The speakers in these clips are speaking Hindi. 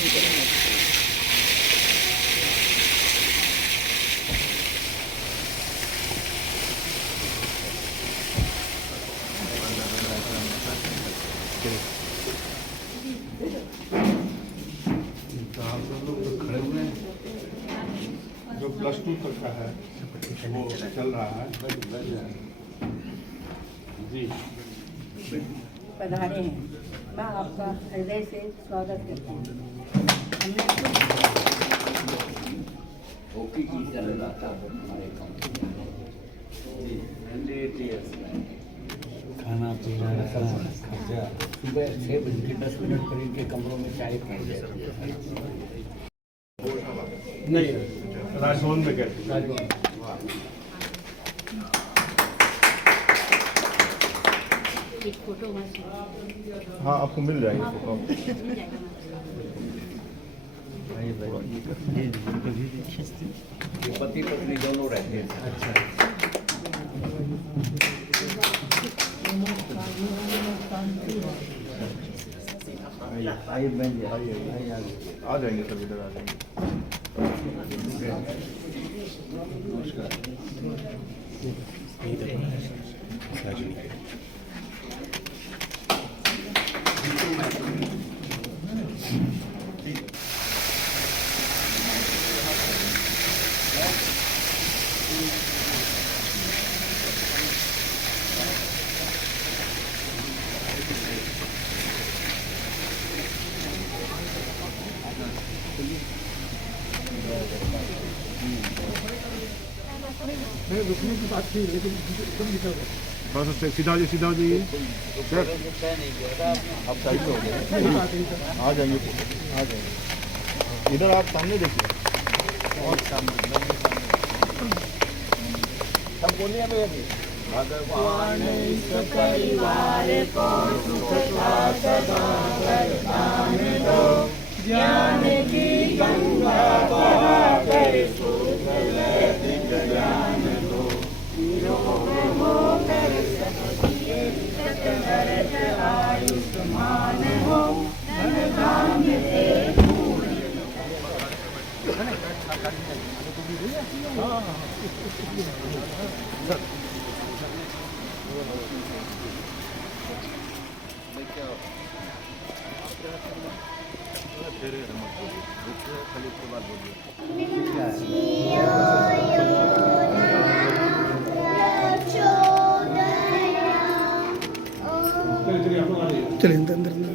जो +2 तक का है वो चल रहा है जी। पधारे हैं, मैं आपका हृदय से स्वागत करता हूँ। खाना पीना खर्चा सुबह 6 बजे के 10 मिनट पर इनके कमरों में चाय पी जाती है। नहीं, राजभवन में गए थे। राजभवन एक फोटो हाँ, आपको मिल जाएगी फोटो। ये पति पत्नी दोनों रहते हैं। अच्छा, आइए बहन जी, आइए आ जाएंगे सब, इधर आ जाएंगे। नमस्कार। नहीं, रुकने की बात थी, लेकिन थोड़ा सा सीधा सीधा हो जाइए सर। आप साइड पे हो गए, आ जाएंगे, आ जाएंगे। इधर आप सामने देखिए, और सामने सब बोलिए अभी। भगवान परिवार को सुख का सदा वरदान दो, ज्ञान की गंगा बहाकर सुख लैतिक ज्ञान दो, निरोग होकर सबके सतवर्ष आयुष्मान हो, धन धान्य से पूर्ण। चलिए अंदर अंदर अंदर।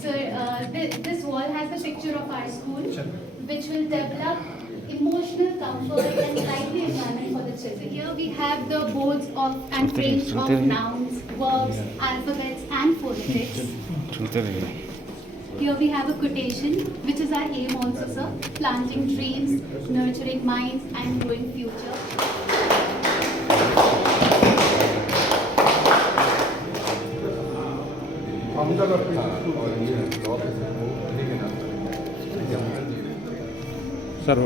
Sir, this wall has a picture of our school, which will develop emotional comfort and lively environment for the children. Here we have the boards of and frames of nouns, verbs, alphabets, and phonetics. Here we have a quotation, which is our aim also, sir: planting dreams, nurturing minds, and growing future. सर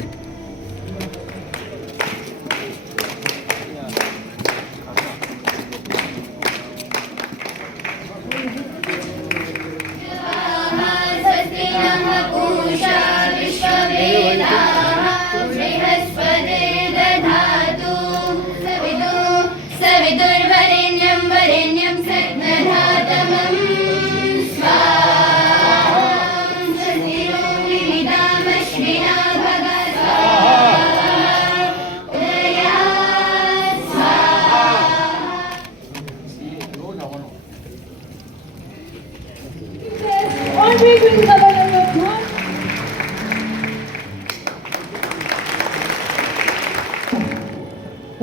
सविदुर्वरेण्यं वरेण्यं सत्नधातमं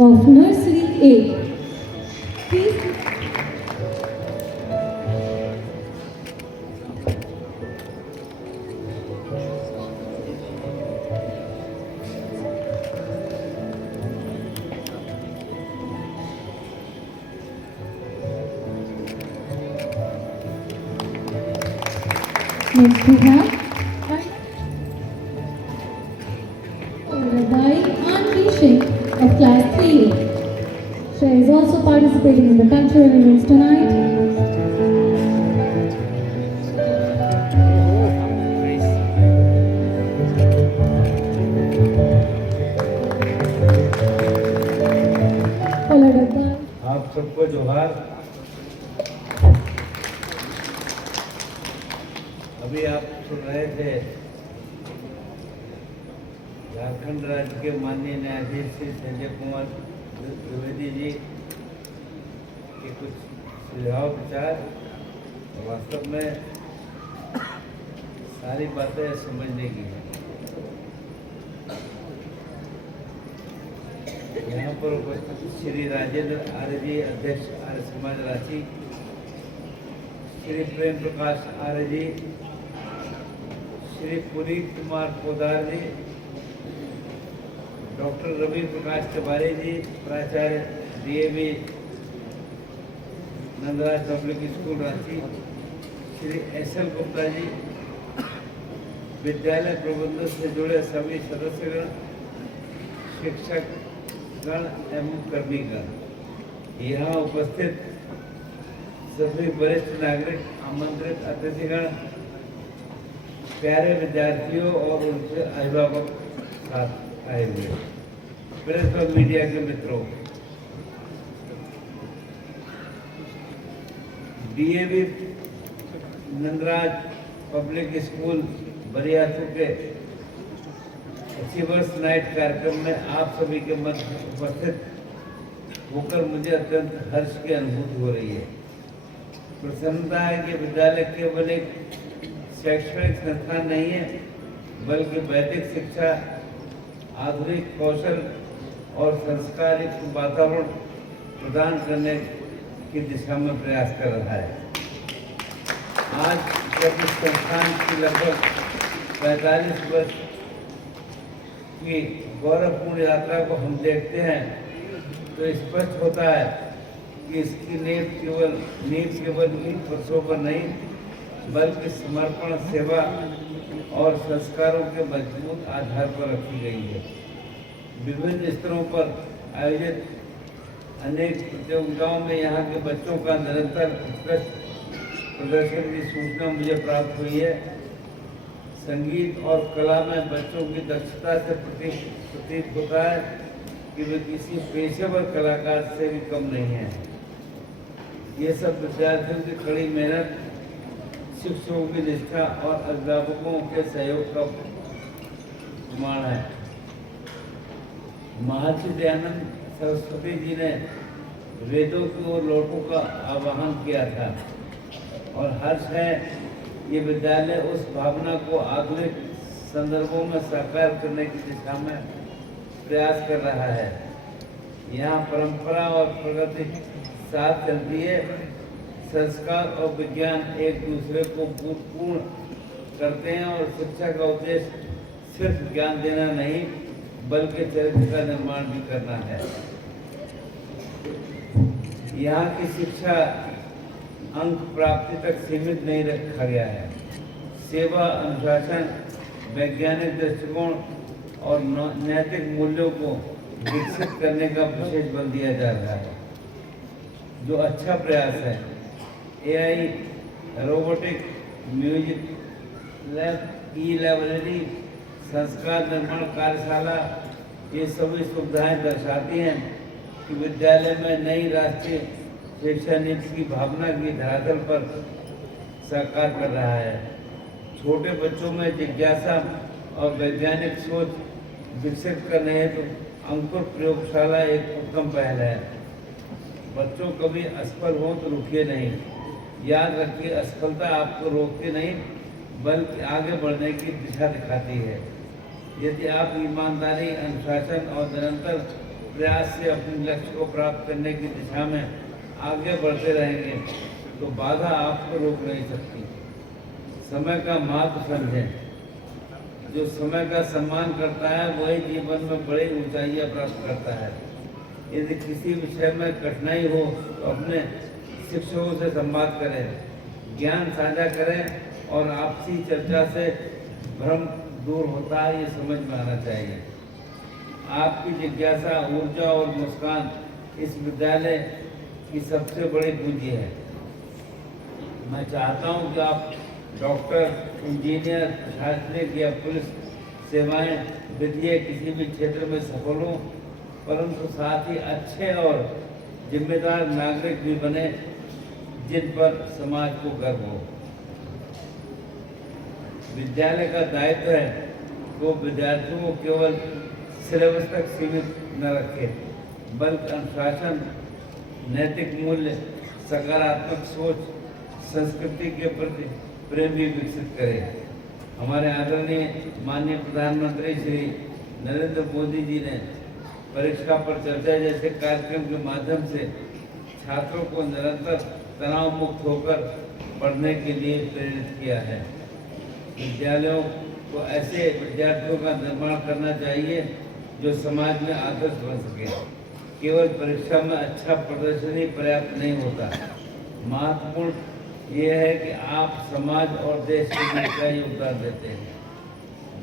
of Nursery 8. Please. Next we have participating in the cultural events tonight. Followed up by आप सबको जोहार। अभी आप सुन रहे थे झारखंड राज्य के माननीय न्यायाधीश श्री संजय कुमार द्विवेदी जी के कुछ सुझाव विचार। वास्तव में सारी बातें समझने की हैं। यहाँ पर उपस्थित श्री राजेंद्र आर्य जी, अध्यक्ष आर्य समाज रांची, श्री प्रेम प्रकाश आर्य जी, श्री पुनीत कुमार पोदार जी, डॉक्टर रवि प्रकाश तिवारी जी, प्राचार्य DAV Nandraj public school Ranchi, Shri SL Gupta ji, विद्यालय प्रबंधन से जुड़े सभी सदस्यगण, शिक्षक गण एवं कर्मीगण, यहाँ उपस्थित सभी वरिष्ठ नागरिक, आमंत्रित अतिथिगण, प्यारे विद्यार्थियों और उनके अभिभावक साथ आए हुए, प्रेस और मीडिया के मित्रों, DAV नंदराज पब्लिक स्कूल बरियासू के अचीवर्स नाइट कार्यक्रम में आप सभी के मध्य उपस्थित होकर मुझे अत्यंत हर्ष की अनुभूति हो रही है। प्रसन्नता है कि विद्यालय केवल एक शैक्षणिक संस्थान नहीं है, बल्कि वैदिक शिक्षा, आधुनिक कौशल और संस्कारिक वातावरण प्रदान करने की दिशा में प्रयास कर रहा है। आज जब इस संस्थान की लगभग 45 वर्ष की गौरवपूर्ण यात्रा को हम देखते हैं तो स्पष्ट होता है कि इसकी नींव केवल इन वर्षों पर नहीं, बल्कि समर्पण, सेवा और संस्कारों के मजबूत आधार पर रखी गई है। विभिन्न स्तरों पर आयोजित अनेक प्रतियोगिताओं में यहाँ के बच्चों का निरंतर उत्कृष्ट प्रदर्शन की सूचना मुझे प्राप्त हुई है। संगीत और कला में बच्चों की दक्षता से प्रतीत होता है कि वे किसी पेशेवर कलाकार से भी कम नहीं है। ये सब विद्यार्थियों की कड़ी मेहनत, शिक्षकों की निष्ठा और अभिभावकों के सहयोग का प्रमाण है। महर्षि दयानंद सरस्वती जी ने वेदों की ओर लौटों का आह्वान किया था और हर्ष है ये विद्यालय उस भावना को आधुनिक संदर्भों में साकार करने की दिशा में प्रयास कर रहा है। यहाँ परंपरा और प्रगति साथ चलती है। संस्कार और विज्ञान एक दूसरे को पूर्ण करते हैं और शिक्षा का उद्देश्य सिर्फ ज्ञान देना नहीं, बल्कि चरित्र का निर्माण भी करना है। यहाँ की शिक्षा अंक प्राप्ति तक सीमित नहीं रखा गया है। सेवा, अनुशासन, वैज्ञानिक दृष्टिकोण और नैतिक मूल्यों को विकसित करने का विशेष बल दिया जा रहा है, जो अच्छा प्रयास है। AI, robotic, music lab, e-library, संस्कार निर्माण कार्यशाला, ये सभी सुविधाएं दर्शाती हैं कि विद्यालय में नई राष्ट्रीय शिक्षा नीति की भावना की धरातल पर साकार कर रहा है। छोटे बच्चों में जिज्ञासा और वैज्ञानिक सोच विकसित करने हेतु अंकुर प्रयोगशाला एक उत्तम पहल है। बच्चों कभी असफल हो तो रुकिए नहीं। याद रखिए, असफलता आपको रोकती नहीं, बल्कि आगे बढ़ने की दिशा दिखाती है। यदि आप ईमानदारी, अनुशासन और निरंतर प्रयास से अपने लक्ष्य को प्राप्त करने की दिशा में आगे बढ़ते रहेंगे तो बाधा आपको रोक नहीं सकती। समय का महत्व समझें। जो समय का सम्मान करता है वही जीवन में बड़ी ऊंचाइयां प्राप्त करता है। यदि किसी विषय में कठिनाई हो तो अपने शिक्षकों से संवाद करें, ज्ञान साझा करें और आपसी चर्चा से भ्रम दूर होता है, ये समझ में आना चाहिए। आपकी जिज्ञासा, ऊर्जा और मुस्कान इस विद्यालय की सबसे बड़ी पूंजी है। मैं चाहता हूं कि आप डॉक्टर, इंजीनियर, प्रशासनिक या पुलिस सेवाएं, वित्तीय किसी भी क्षेत्र में सफल हों, परंतु साथ ही अच्छे और जिम्मेदार नागरिक भी बने जिन पर समाज को गर्व हो। विद्यालय का दायित्व है वो विद्यार्थियों को केवल सिलेबस तक सीमित न रखे, बल्कि अनुशासन, नैतिक मूल्य, सकारात्मक सोच, संस्कृति के प्रति प्रेम भी विकसित करे। हमारे आदरणीय माननीय प्रधानमंत्री श्री नरेंद्र मोदी जी ने परीक्षा पर चर्चा जैसे कार्यक्रम के माध्यम से छात्रों को निरंतर तनाव मुक्त होकर पढ़ने के लिए प्रेरित किया है। विद्यालयों को ऐसे विद्यार्थियों का निर्माण करना चाहिए जो समाज में आदर्श बन सके। केवल परीक्षा में अच्छा प्रदर्शन ही पर्याप्त नहीं होता। महत्वपूर्ण ये है कि आप समाज और देश के लिए क्या योगदान देते हैं।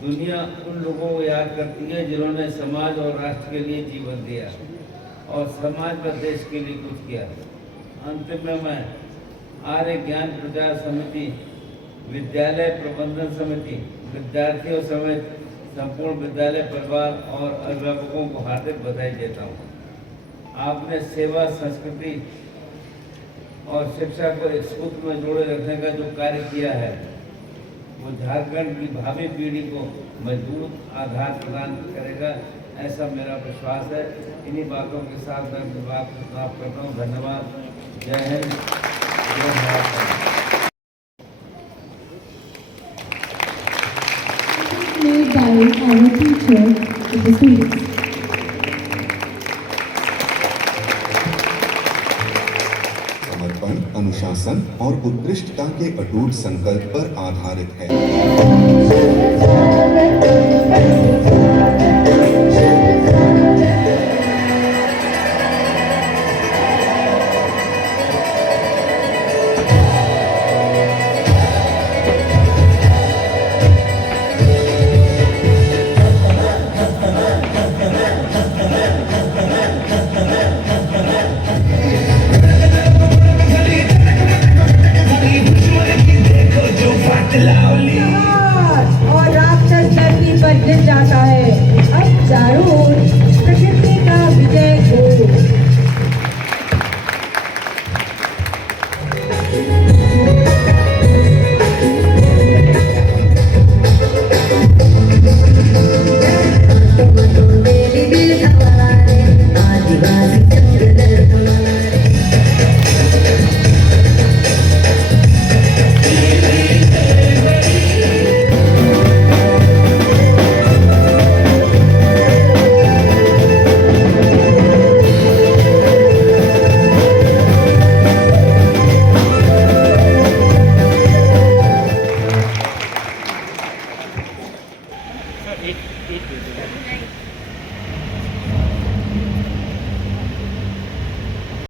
दुनिया उन लोगों को याद करती है जिन्होंने समाज और राष्ट्र के लिए जीवन दिया और समाज व देश के लिए कुछ किया। अंत में मैं आर्य ज्ञान प्रचार समिति, विद्यालय प्रबंधन समिति, विद्यार्थियों समेत संपूर्ण विद्यालय परिवार और अभिभावकों को हार्दिक बधाई देता हूँ। आपने सेवा, संस्कृति और शिक्षा को एक सूत्र में जोड़े रखने का जो कार्य किया है वो झारखंड की भावी पीढ़ी को मजबूत आधार प्रदान करेगा, ऐसा मेरा विश्वास है। इन्हीं बातों के साथ मैं अपनी बात को समाप्त करता हूँ। धन्यवाद। जय हिंद, जय Bharat. Made by our teacher with the students. समर्पण, अनुशासन और उत्कृष्टता के अटूट संकल्प पर आधारित है।